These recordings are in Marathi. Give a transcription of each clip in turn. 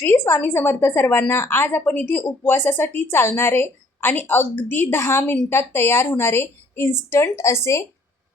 श्री स्वामी समर्थ सर्वांना आज आपण इथे उपवासासाठी चालणारे आणि अगदी दहा मिनटात तयार होणारे इन्स्टंट असे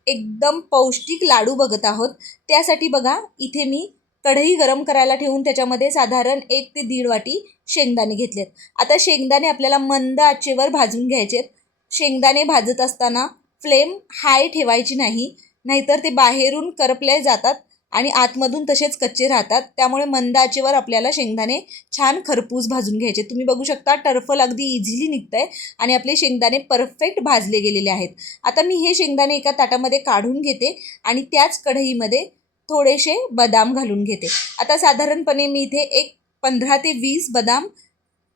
एकदम पौष्टिक लाडू बघत आहोत. त्यासाठी बघा इथे मी कढई गरम करायला ठेवून त्याच्यामध्ये साधारण एक ते दीड वाटी शेंगदाणे घेतलेत. आता शेंगदाणे आपल्याला मंद आचेवर भाजून घ्यायचेत शेंगदाणे भाजत असताना फ्लेम हाय ठेवायची नाही नाहीतर ते बाहेरून करपले जातात. आणि आतमधून तसेच कच्चे राहतात. त्यामुळे मंद आचेवर आपल्याला शेंगदाणे छान खरपूस भाजून घ्यायचे. तुम्ही बघू शकता टर्फल अगदी इझिली निघतं आहे आणि आपले शेंगदाणे परफेक्ट भाजले गेलेले आहेत. आता मी हे शेंगदाणे एका ताटामध्ये काढून घेते आणि त्याच कढईमध्ये थोडेसे बदाम घालून घेते. आता साधारणपणे मी इथे एक पंधरा ते वीस बदाम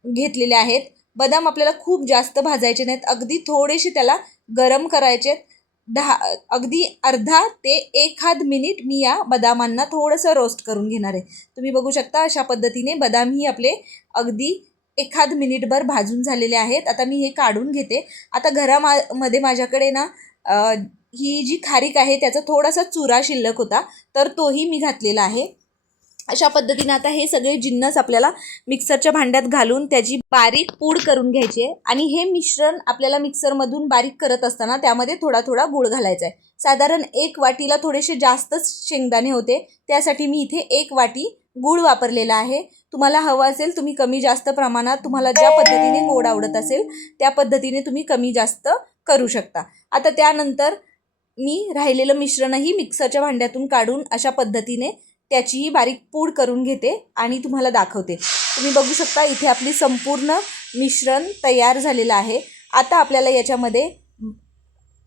घेतलेले आहेत. बदाम आपल्याला खूप जास्त भाजायचे नाहीत. अगदी थोडेसे त्याला गरम करायचे आहेत. दहा अगदी अर्धा ते एखाद मिनिट मी या बदामांना थोडंसं रोस्ट करून घेणार आहे. तुम्ही बघू शकता अशा पद्धतीने बदामही आपले अगदी एखाद मिनिटभर भाजून झालेले आहेत. आता मी हे काढून घेते. आता घरामा मध्ये माझ्याकडे ना ही जी खारीक आहे त्याचा थोडासा चुरा शिल्लक होता तर तोही मी घातलेला आहे. अशा पद्धतीने आता हे सगळे जिन्नस आपल्याला मिक्सरच्या भांड्यात घालून त्याची बारीक पूड करून घ्यायची आहे. आणि हे मिश्रण आपल्याला मिक्सरमधून बारीक करत असताना त्यामध्ये थोडा थोडा गूळ घालायचा आहे. साधारण एक वाटीला थोडेसे जास्तच शेंगदाणे होते. त्यासाठी मी इथे एक वाटी गूळ वापरलेला आहे. तुम्हाला हवं असेल तुम्ही कमी जास्त प्रमाणात तुम्हाला ज्या पद्धतीने गोड आवडत असेल त्या पद्धतीने तुम्ही कमी जास्त करू शकता. आता त्यानंतर मी राहिलेलं मिश्रणही मिक्सरच्या भांड्यातून काढून अशा पद्धतीने त्याचीही बारीक पूड करून घेते आणि तुम्हाला दाखवते. तुम्ही बघू शकता इथे आपली संपूर्ण मिश्रण तयार झालेलं आहे. आता आपल्याला याच्यामध्ये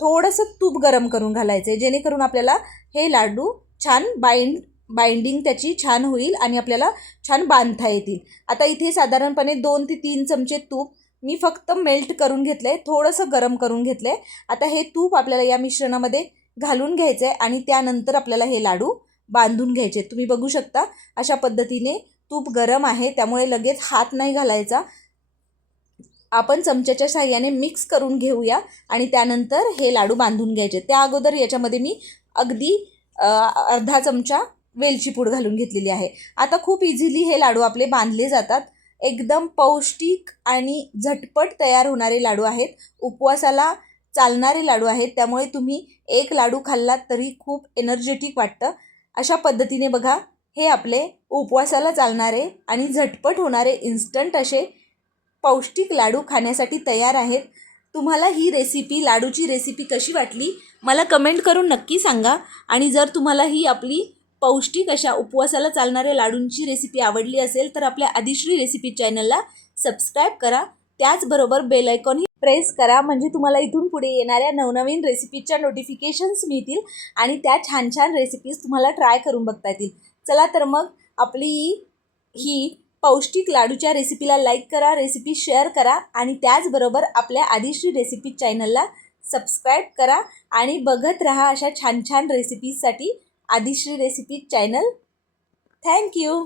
थोडंसं तूप गरम करून घालायचं आहे जेणेकरून आपल्याला हे लाडू छान बाइंड बाइंडिंग त्याची छान होईल आणि आपल्याला छान बांधता येतील. आता इथे साधारणपणे दोन ते तीन चमचे तूप मी फक्त मेल्ट करून घेतलं आहे थोडंसं गरम करून घेतलं आहे आता हे तूप आपल्याला या मिश्रणामध्ये घालून घ्यायचं आहे आणि त्यानंतर आपल्याला हे लाडू बांधून घ्यायचे. तुम्ही बघू शकता अशा पद्धतीने तूप गरम आहे त्यामुळे लगेच हात नाही घालायचा. आपण चमच्याच्या साह्याने मिक्स करून घेऊया आणि त्यानंतर हे लाडू बांधून घ्यायचे. त्या अगोदर याच्यामध्ये मी अगदी अर्धा चमचा वेलची पूड घालून घेतलेली आहे. आता खूप इझिली हे लाडू आपले बांधले जातात. एकदम पौष्टिक आणि झटपट तयार होणारे लाडू आहेत. उपवासाला चालणारे लाडू आहेत. त्यामुळे तुम्ही एक लाडू खाल्लात तरी खूप एनर्जेटिक वाटतं. अशा पद्धतीने बघा हे आपले उपवासाला चालणारे आणि झटपट होणारे इन्स्टंट असे पौष्टिक लाडू खाण्यासाठी तयार आहेत. तुम्हाला ही रेसिपी लाडूची रेसिपी कशी वाटली मला कमेंट करून नक्की सांगा. आणि जर तुम्हाला ही आपली पौष्टिक अशा उपवासाला चालणाऱ्या लाडूंची रेसिपी आवडली असेल तर आपल्या आदिश्री रेसिपी चॅनलला सबस्क्राईब करा. त्याचबरोबर बेल आयकॉनही प्रेस करा. म्हणजे तुम्हाला इथून पुढे येणाऱ्या नवनवीन रेसिपीच्या नोटिफिकेशन्स मिळतील आणि त्या छान छान रेसिपीज तुम्हाला ट्राय करून बघता येतील. चला तर मग आपली ही पौष्टिक लाडूच्या रेसिपीला लाईक करा रेसिपी शेअर करा आणि त्याचबरोबर आपल्या आदिश्री रेसिपी चॅनलला सबस्क्राईब करा आणि बघत रहा अशा छान छान रेसिपीजसाठी Adishri recipe channel thank you